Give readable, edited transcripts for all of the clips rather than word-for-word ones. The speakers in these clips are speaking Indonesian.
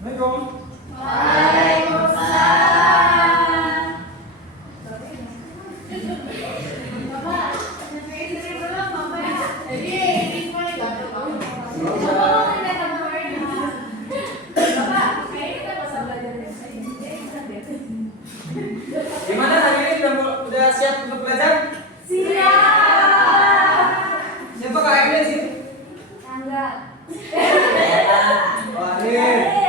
Assalamualaikum. Waalaikumsalam. Bapak, istri belum, Bapak. Jadi ini mulai Bapak, kayaknya kita bisa belajar dari sini. Gimana hari ini udah siap untuk belajar? Siap. Siapa Kak Emil sih? Enggak. Oh, Arin.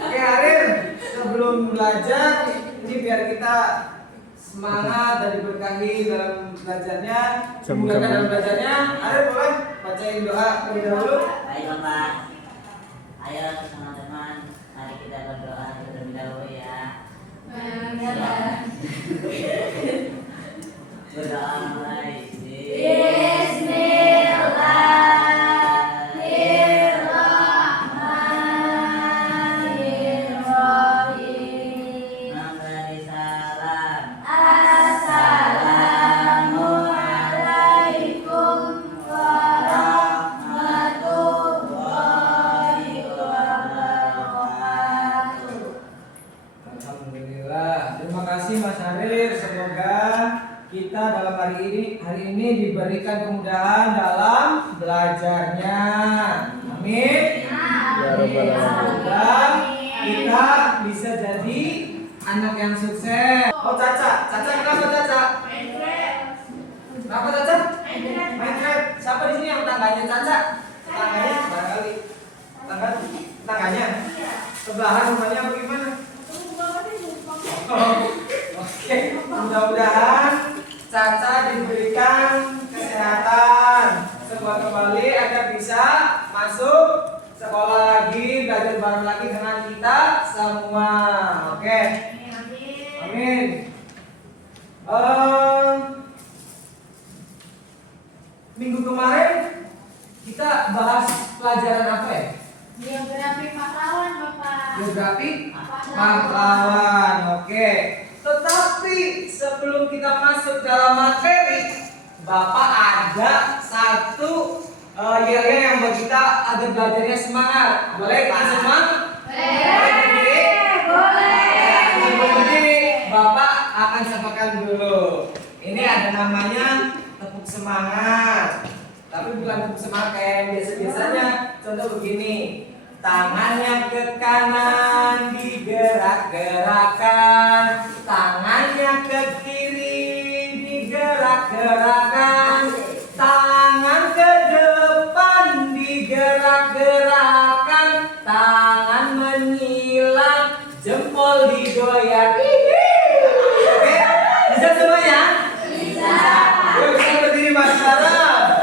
Oke Arin, sebelum belajar ini biar kita semangat dan diberkahi dalam belajarnya, dimudahkan dalam belajarnya. Arin boleh bacain doa terlebih dahulu. Baik Bapak, ayo teman-teman, mari kita berdoa terlebih dahulu ya. Berdoa mulai. Bismillahirrahmanirrahim. Memberi salam. Assalamualaikum warahmatullahi wabarakatuh. Alhamdulillah. Terima kasih Mas Harir. Semoga kita dalam hari ini diberikan kemudahan dalam belajarnya. Amin. Semoga kita bisa jadi anak yang sukses. Oh Caca, kenapa Caca? Kenapa Caca? Minecraft. Siapa di sini yang tangganya Caca? Tangganya barangkali. Tangganya. Sebelahan rumahnya apa gimana? Oh, oke. Mudah-mudahan Caca diberikan kesehatan, semoga kembali agar bisa masuk sekolah lagi, belajar bareng lagi dengan kita semua. Oke. Amin. Minggu kemarin kita bahas pelajaran apa ya? Geografi pahlawan, Bapak. Geografi pahlawan. Oke. Tetapi sebelum kita masuk dalam materi, Bapak ada satu yel-yel yang buat kita agar belajarnya semangat. Boleh kita semua? Boleh berdiri? Boleh. Sebelum berdiri, Bapak akan sampaikan dulu. Ini ada namanya tepuk semangat. Tapi bukan tepuk semangat kayak yang biasa-biasanya. Contoh begini. Tangannya ke kanan digerak-gerakan, tangannya ke kiri digerak-gerakan, tangan ke depan digerak-gerakan, tangan menyilang, jempol digoyang. Oke, bisa semuanya? Bisa. Yuk kita berdiri Mas Sarah.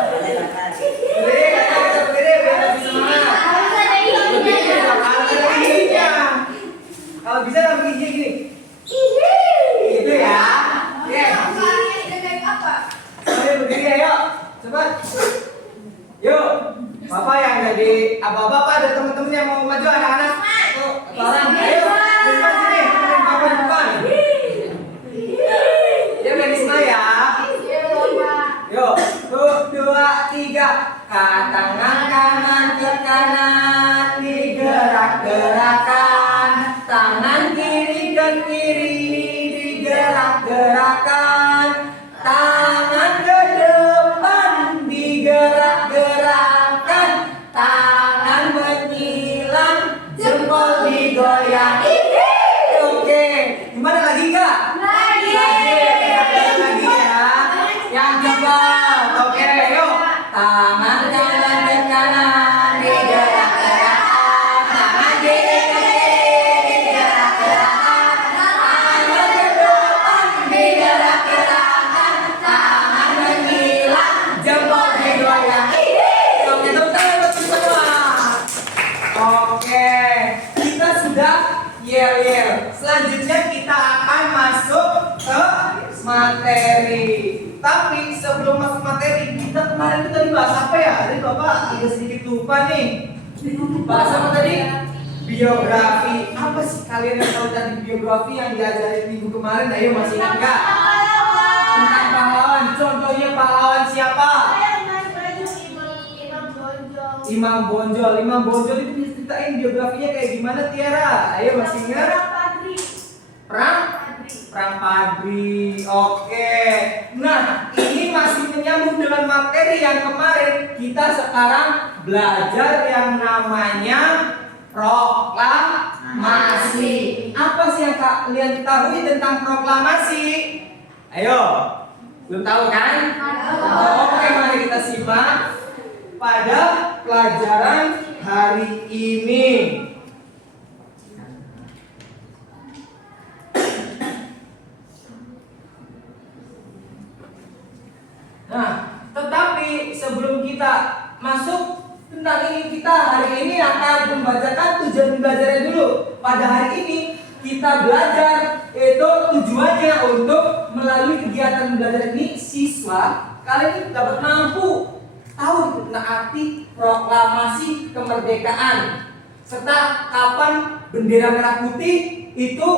Berdiri, kita berdiri biar lebih semangat. Kalau bisa dalam giginya gini. Gitu ya. Oke. Mari berdiri ayo. Cepat. Yuk. Bapak yang jadi bapak ada teman-teman yang mau maju anak-anak. Tuh, orang. Ayo. Depan sini. Bapak depan. Ya Benisma ya. Yuk. Tuh, 2, 3. Tangan kanan ke kanan digerak-gerakan, tangan kiri ke kiri digerak-gerakan, tangan ke depan digerak-gerakan, tangan menyilang, jempol digoyang. Oke, gimana lagi Kak? Lagi ya. Yang cepat. Oke, yuk. Tangan kanan ke kanan digerak-gerakan, tangan kiri ke kiri digerak-gerakan, tangan ke depan digerak-gerakan, tangan menyilang, jempol digoyang. Oke, tepuk tangan untuk semua. Oke, kita sudah yel-yel. Selanjutnya kita akan masuk ke materi. Tapi sebelum masuk materi, kita kemarin itu tadi bahas apa ya? Tadi Bapak agak sedikit lupa nih. Bahas apa tadi? Biografi. Apa sih kalian yang tahu tadi biografi yang diajarin minggu kemarin? Ayo masih ingat nggak? Tentang pahlawan. Contohnya pahlawan siapa? Imam Bonjol. Imam Bonjol itu ceritain biografinya kayak gimana Tiara? Ayo masih ingat? Perang? Perang Padri. Oke. Nah, ini masih menyambung dengan materi yang kemarin. Kita sekarang belajar yang namanya proklamasi. Apa sih yang kalian ketahui tentang proklamasi? Ayo. Belum tahu kan? Oke, mari kita simak pada pelajaran hari ini. Nah, tetapi sebelum kita masuk tentang ini, kita hari ini akan membacakan tujuan belajarnya dulu. Pada hari ini kita belajar, itu tujuannya untuk melalui kegiatan belajar ini siswa kalian ini dapat mampu tahu tentang arti proklamasi kemerdekaan serta kapan bendera merah putih itu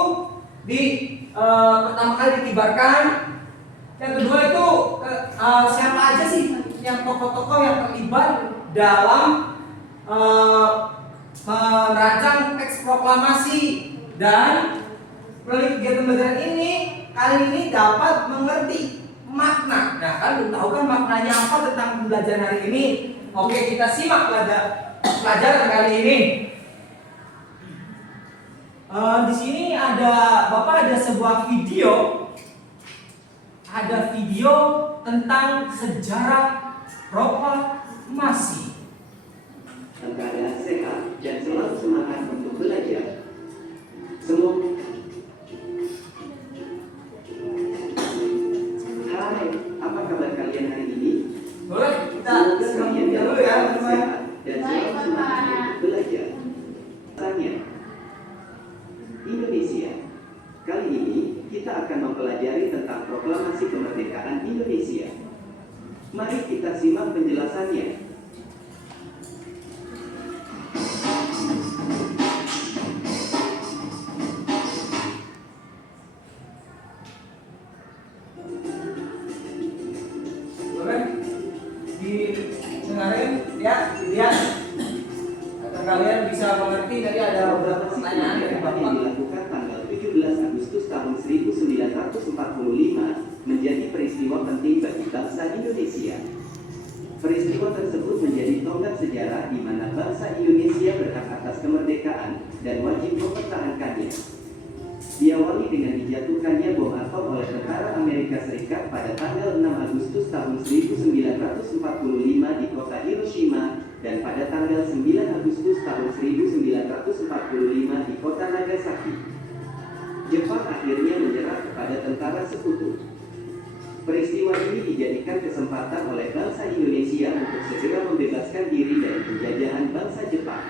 pertama kali dikibarkan. Yang kedua itu siapa aja sih yang tokoh-tokoh yang terlibat dalam merancang teks proklamasi. Dan melalui kegiatan belajar ini kalian ini dapat mengerti makna. Nah, kalian tahu kan maknanya apa tentang pembelajaran hari ini? Oke, kita simak pelajaran kali ini. Di sini ada sebuah video. Ada video tentang sejarah proklamasi. Keadaan sehat dan selalu semangat untuk belajar. Semua. Hai, apa kabar kalian hari ini? Boleh kita Kalian dulu ya, sehat dan selalu semangat untuk belajar. Tanya. Indonesia. Kali ini kita akan mempelajari tentang proklamasi kemerdekaan Indonesia. Mari kita simak penjelasannya. boleh didengarin ya, dilihat agar kalian bisa mengerti. Tadi ada beberapa pertanyaan dari Yang Bapak. dilakukan tanggal 17 Agustus tahun 1945 menjadi peristiwa penting bagi bangsa Indonesia. Peristiwa tersebut menjadi tonggak sejarah di mana bangsa Indonesia berhak atas kemerdekaan dan wajib mempertahankannya. Diawali dengan dijatuhkannya bom atom oleh tentara Amerika Serikat pada tanggal 6 Agustus tahun 1945 di kota Hiroshima dan pada tanggal 9 Agustus tahun 1945 di kota Nagasaki. Jepang akhirnya menyerah kepada tentara sekutu. Peristiwa ini dijadikan kesempatan oleh bangsa Indonesia untuk segera membebaskan diri dari penjajahan bangsa Jepang.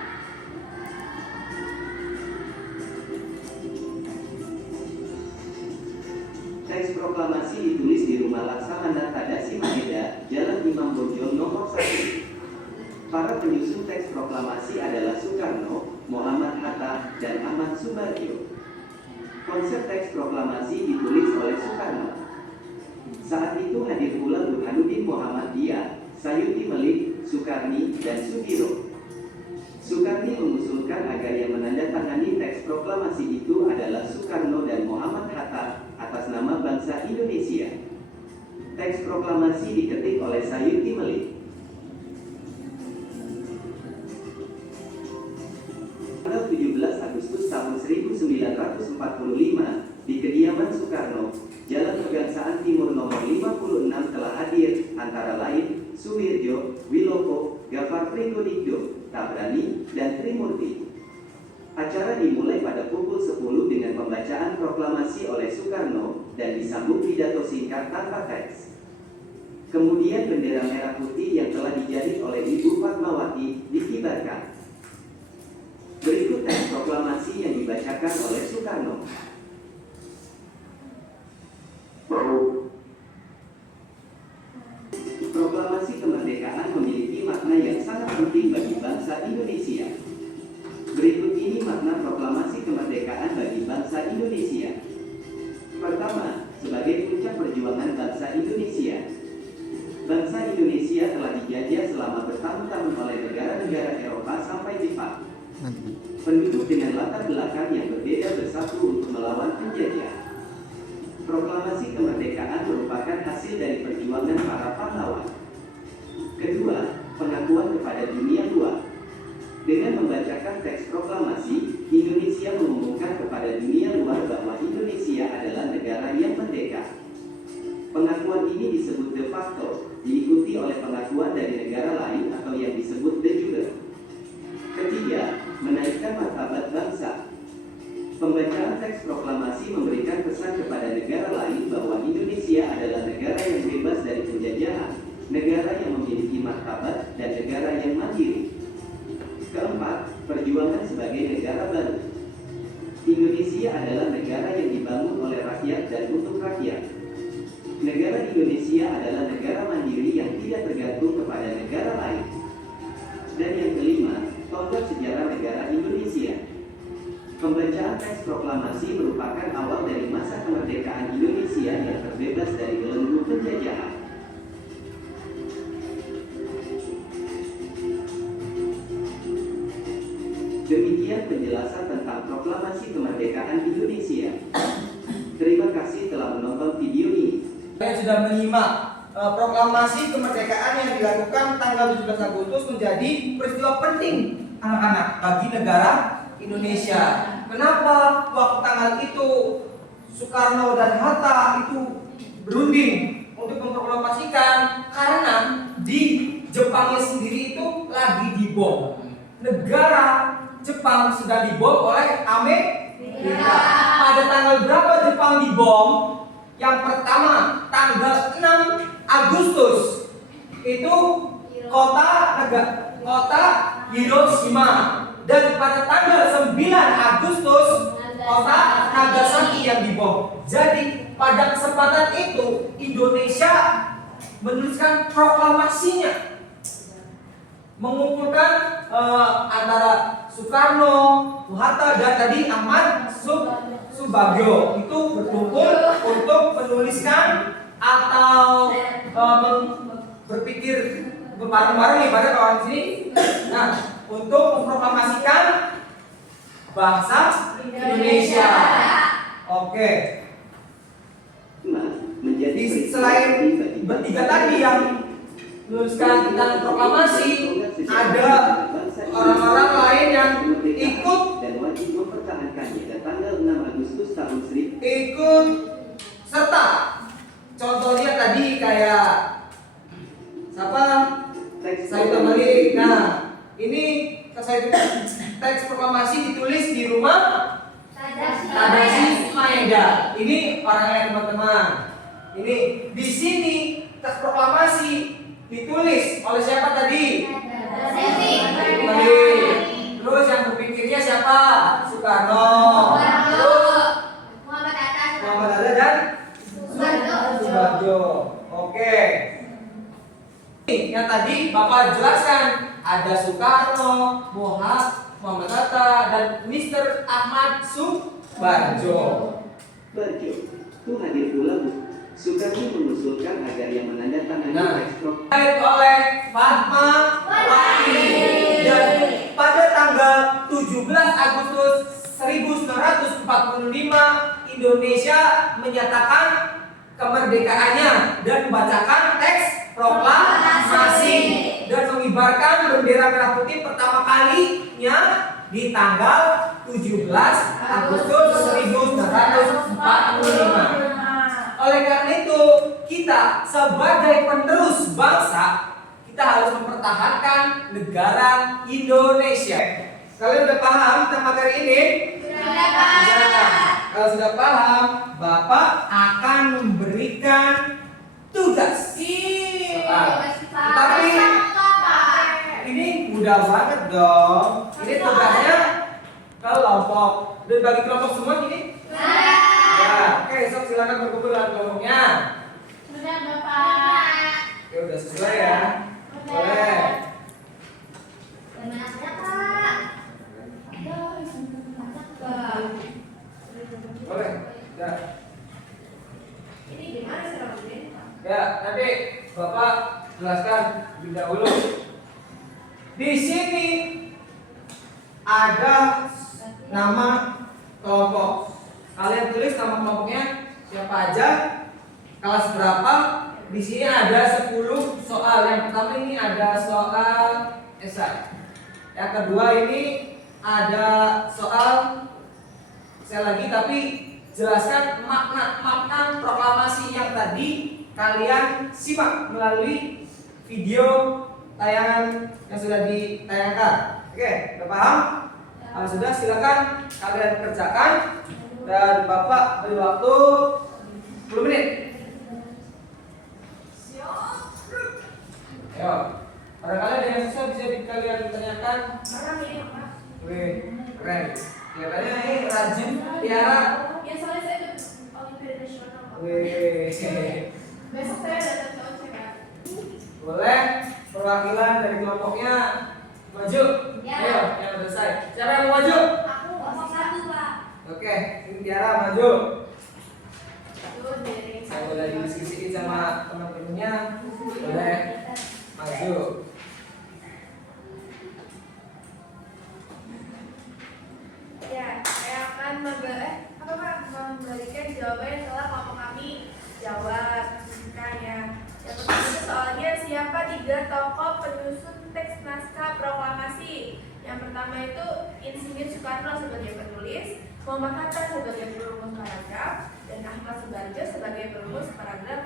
Teks proklamasi ditulis di Rumah Laksamana Tadashi Maeda, Jalan Imam Bonjol nomor 1. Para penyusun teks proklamasi adalah Soekarno, Muhammad Hatta, dan Ahmad Subarjo. Konsep teks proklamasi ditulis oleh Soekarno. Saat itu hadir pula Burhanuddin Muhammadiyah, Sayuti Melik, Sukarni, dan Sudiro. Sukarni mengusulkan agar yang menandatangani teks proklamasi itu adalah Soekarno dan Muhammad Hatta atas nama bangsa Indonesia. Teks proklamasi diketik oleh Sayuti Melik. Tanggal 17 Agustus tahun 1945 di kediaman Soekarno, Jalan Pegangsaan Timur nomor 56 telah hadir antara lain Suwirjo, Wiloko, Gafar Pringgodikdo, Tabrani, dan Trimurti. Acara dimulai pada pukul 10 dengan pembacaan proklamasi oleh Soekarno dan disambung pidato singkat tanpa teks. Kemudian bendera merah putih yang telah dijahit oleh Ibu Fatmawati dikibarkan. Berikut teks proklamasi yang dibacakan oleh Soekarno. Proklamasi kemerdekaan memiliki makna yang sangat penting bagi bangsa Indonesia. Berikut ini makna proklamasi kemerdekaan bagi bangsa Indonesia. Pertama, sebagai puncak perjuangan bangsa Indonesia. Bangsa Indonesia telah dijajah selama bertahun-tahun oleh negara-negara Eropa sampai Jepang. Penduduk dengan latar belakang yang berbeda bersatu untuk melawan penjajah. Proklamasi kemerdekaan merupakan hasil dari perjuangan para pahlawan. Kedua, pengakuan kepada dunia luar. Dengan membacakan teks proklamasi, Indonesia mengumumkan kepada dunia luar bahwa Indonesia adalah negara yang merdeka. Pengakuan ini disebut de facto, diikuti oleh pengakuan dari negara lain atau yang disebut de jure. Ketiga, menaikkan martabat bangsa. Pembacaan teks proklamasi memberikan pesan kepada negara lain bahwa Indonesia adalah negara yang bebas dari penjajahan, negara yang memiliki martabat, dan negara yang mandiri. Keempat, perjuangan sebagai negara baru. Indonesia adalah negara yang dibangun oleh rakyat dan untuk rakyat. Negara Indonesia adalah negara mandiri yang tidak tergantung kepada negara lain. Dan yang kelima, tonggak sejarah negara Indonesia. Pembacaan teks proklamasi merupakan awal dari masa kemerdekaan Indonesia yang terbebas dari belenggu penjajahan. Demikian penjelasan tentang proklamasi kemerdekaan Indonesia. Terima kasih telah menonton video ini. Saya sudah menyimak proklamasi kemerdekaan yang dilakukan tanggal 17 Agustus menjadi peristiwa penting anak-anak bagi negara Indonesia. Kenapa waktu tanggal itu Soekarno dan Hatta itu berunding untuk memproklamasikan? Karena di Jepangnya sendiri itu lagi dibom. Negara Jepang sudah dibom oleh Amerika. Pada tanggal berapa Jepang dibom? Yang pertama tanggal 6 Agustus itu kota Hiroshima, dan pada tanggal 9 Agustus kota Nagasaki yang dibom. Jadi pada kesempatan itu Indonesia menuliskan proklamasinya, mengumpulkan antara Soekarno, Hatta, dan tadi Ahmad Subagio itu berkumpul untuk menuliskan atau berpikir bareng-bareng nih pada kawan sini. Nah, untuk memproklamasikan bangsa Indonesia. Oke. Menjadi Selain bertiga tadi yang menuliskan tentang proklamasi, ada orang-orang lain yang ikut dan wajib mempertahankannya pada tanggal 6 Agustus tahun 1000. ikut serta. Contohnya tadi kayak siapa? Saya kembali. Nah, ini saya teks proklamasi ditulis di rumah Tadashi Maeda. Ini orangnya teman-teman. Ini di sini teks proklamasi ditulis oleh siapa tadi? Terus yang berpikirnya siapa? Soekarno. Terus Muhammad Hatta dan Subagio. Oke. Yang tadi Bapak jelaskan ada Soekarno, Muhammad Hatta, dan Mr. Ahmad Subagio. Barjo, tuh hadir pula Bu. Soekarno mengusulkan agar yang menandatangani teks proklamasi oleh Fatma Wati, dan pada tanggal 17 Agustus 1945 Indonesia menyatakan kemerdekaannya dan membacakan teks proklamasi dan mengibarkan bendera merah putih pertama kalinya di tanggal 17 Agustus 1945. Oleh karena itu, kita sebagai penerus bangsa, kita harus mempertahankan negara Indonesia. Kalian udah paham tentang materi ini? Kalau sudah paham, Bapak akan memberikan tugas. Tapi ini mudah banget dong. Ini tugasnya kelompok. Dan bagi kelompok semua ini? Ya, oke, sok silakan berkumpul dengan kelompoknya. Sudah, Bapak. Oke, udah sesuai ya. Boleh. Boleh. Ya. Ini gimana sih, Ya, nanti Bapak ada nama kelompok. Kalian tulis nama kelompoknya siapa aja, kelas berapa. Di sini ada 10 soal. Yang pertama ini ada soal esai. Yang kedua ini ada soal lagi, tapi jelaskan makna proklamasi yang tadi kalian simak melalui video tayangan yang sudah ditayangkan. Oke, udah paham? Kalau sudah, silakan kalian kerjakan dan Bapak beri waktu 10 menit. Ayo, barangkali ada yang susah bisa kalian tanyakan. Wih, keren. Kelihatannya ini rajin, Tiara. Ya soalnya saya ikut Olimpiade Nasional. Wih, Besok saya datang ke OCK. boleh perwakilan dari kelompoknya maju. Ya. Ayo, yang selesai. Siapa yang mau maju? Aku kelompok 1, Pak. Oke, ini Tiara maju. Aduh, dari Saya boleh diskusiin sama teman-temannya. Boleh maju. Ya, saya akan memberikan jawaban yang telah kelompok kami jawab. Ya. Yang pertama itu soalnya siapa 3 tokoh penyusun teks naskah proklamasi? Yang pertama itu Insinyur Soekarno sebagai penulis, Muhammad Hatta sebagai perumus paragraf, dan Ahmad Subarjo sebagai perumus paragraf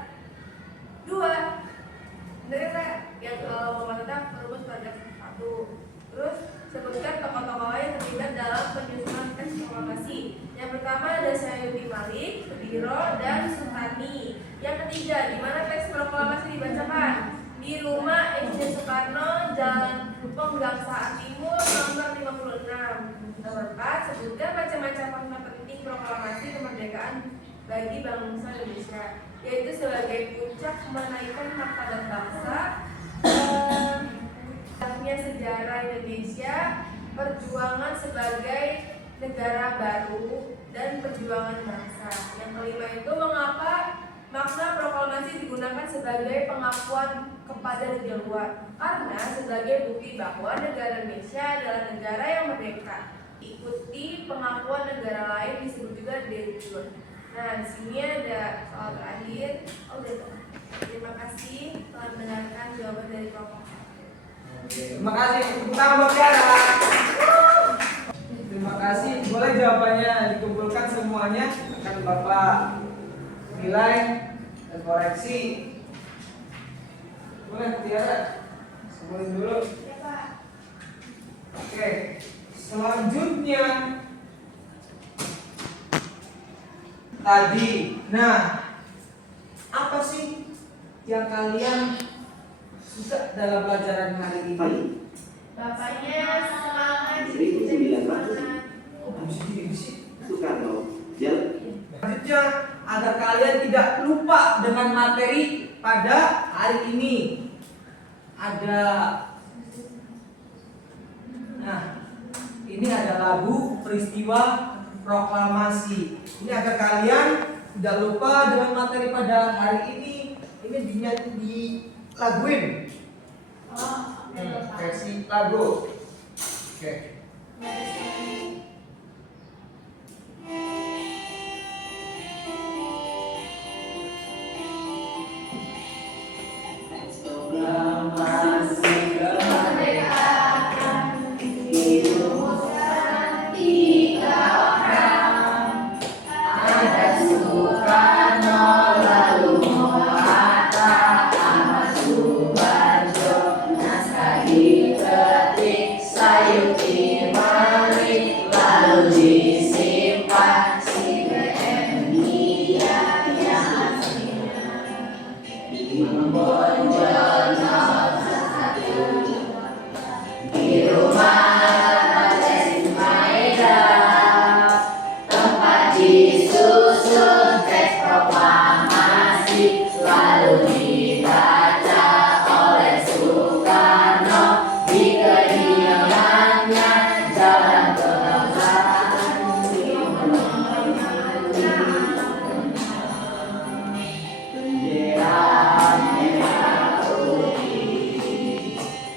2. Benar ya, Pak? Yang Muhammad Hatta perumus paragraf 1. Terus sebutkan tokoh-tokoh lain yang terlibat dalam penyusunan teks proklamasi. Yang pertama ada Sayuti Malik, Sudiro, dan Suhani. Yang ketiga, di mana teks proklamasi dibacakan? Di rumah Insinyur Soekarno, Jalan Penggangsaan Timur, nomor 56. Nomor 4, sebutkan macam-macam makna penting proklamasi kemerdekaan bagi bangsa Indonesia, yaitu sebagai puncak menaikkan martabat bangsa, sejarah Indonesia, perjuangan sebagai negara baru, dan perjuangan bangsa. Yang kelima itu mengapa makna proklamasi digunakan sebagai pengakuan kepada dunia luar? Karena sebagai bukti bahwa negara Indonesia adalah negara yang merdeka. Ikuti pengakuan negara lain disebut juga de jure. Nah, di sini ada soal terakhir. Terima kasih telah mendengarkan jawaban dari kelompok. Terima kasih. Tepuk tangan buat Tiara. Terima kasih. Boleh jawabannya dikumpulkan semuanya, akan Bapak nilai dan koreksi. Boleh Tiara? Kumpulin dulu. Ya, Pak. Oke. Selanjutnya tadi, nah, apa sih yang kalian suka dalam pelajaran hari ini? Bapaknya semangat 1900 Soekarno jalan. Selanjutnya, agar kalian tidak lupa dengan materi pada hari ini, ada, nah, ini ada lagu peristiwa proklamasi. Ini agar kalian tidak lupa dengan materi pada hari ini. Ini dilaguin. Versi lagu. Oke.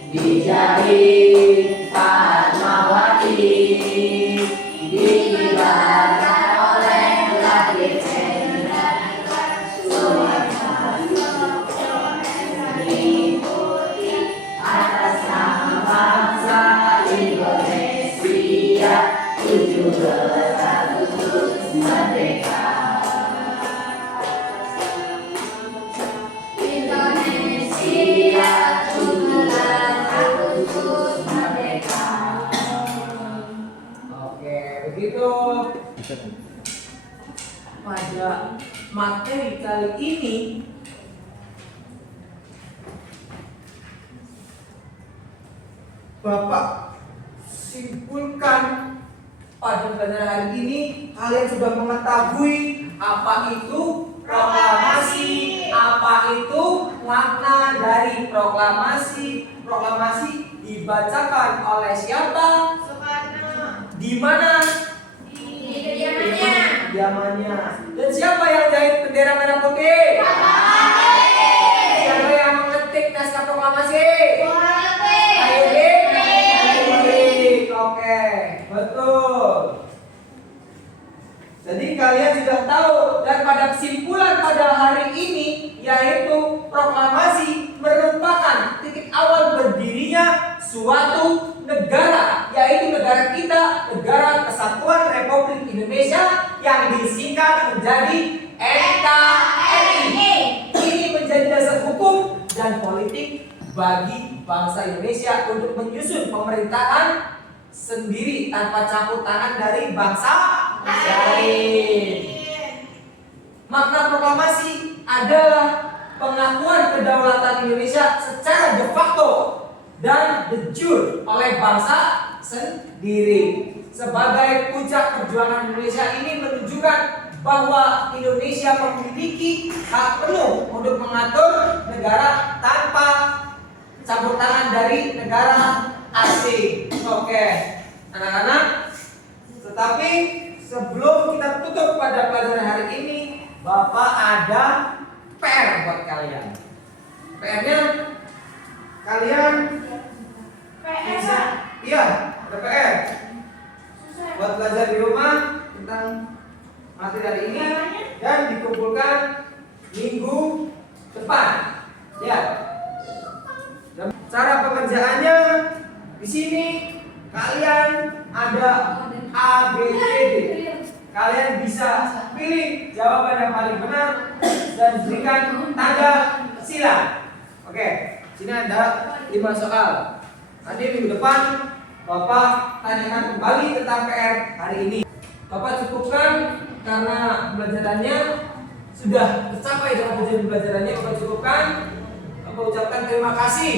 Dijari Fatmawati Indonesia tuntunan hak untuk merdeka. Oke, begitu. Pada materi kali ini Bapak simpulkan pada pelajaran hari ini kalian sudah mengetahui apa itu proklamasi, apa itu makna dari proklamasi. Proklamasi dibacakan oleh siapa? Soekarno Di mana? di kediamannya. Kediamannya. Dan siapa yang jahit bendera merah putih? Siapa yang mengetik naskah proklamasi? Ayo Dik. Oke, betul. Jadi kalian sudah tahu dan pada kesimpulan pada hari ini yaitu proklamasi merupakan titik awal berdirinya suatu negara, yaitu negara kita, Negara Kesatuan Republik Indonesia yang disingkat menjadi NKRI. Ini menjadi dasar hukum dan politik bagi bangsa Indonesia untuk menyusun pemerintahan sendiri tanpa campur tangan dari bangsa lain. Makna proklamasi adalah pengakuan kedaulatan Indonesia secara de facto dan de jure oleh bangsa sendiri. Sebagai puncak perjuangan Indonesia ini menunjukkan bahwa Indonesia memiliki hak penuh untuk mengatur negara tanpa campur tangan dari negara asing. Oke, anak-anak. Tetapi sebelum kita tutup pada pelajaran hari ini, Bapak ada PR buat kalian. PR-nya kalian bisa, iya, ada PR buat belajar di rumah tentang materi hari ini dan dikumpulkan minggu depan. Ya. Dan cara pengerjaannya di sini kalian ada A, B, C, D. Kalian bisa pilih jawaban yang paling benar dan berikan tanda silang. Oke, sini ada 5 soal. Nanti minggu depan Bapak tanyakan kembali tentang PR hari ini. Bapak cukupkan karena pembelajarannya sudah tercapai dengan tujuan pembelajarannya. Bapak cukupkan. Bapak ucapkan terima kasih.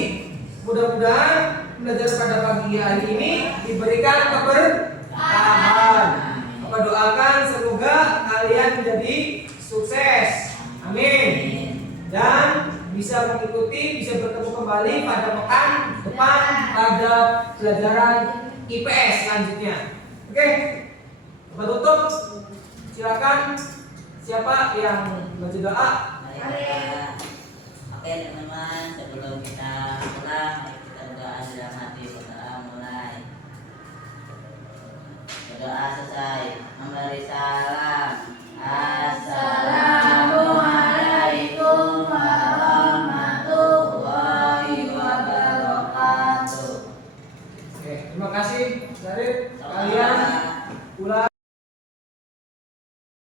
Mudah-mudahan pembelajaran pada pagi hari ini diberikan keberkahan. Bapak doakan semoga kalian menjadi sukses. Amin. Dan bisa mengikuti, bisa bertemu kembali pada pekan depan pada pelajaran IPS selanjutnya. Oke, Bapak tutup. Silakan siapa yang baca doa? Oke teman-teman, sebelum kita pulang, mari kita berdoa dalam hati. Berdoa mulai. Berdoa selesai. Memberi salam. Assalamualaikum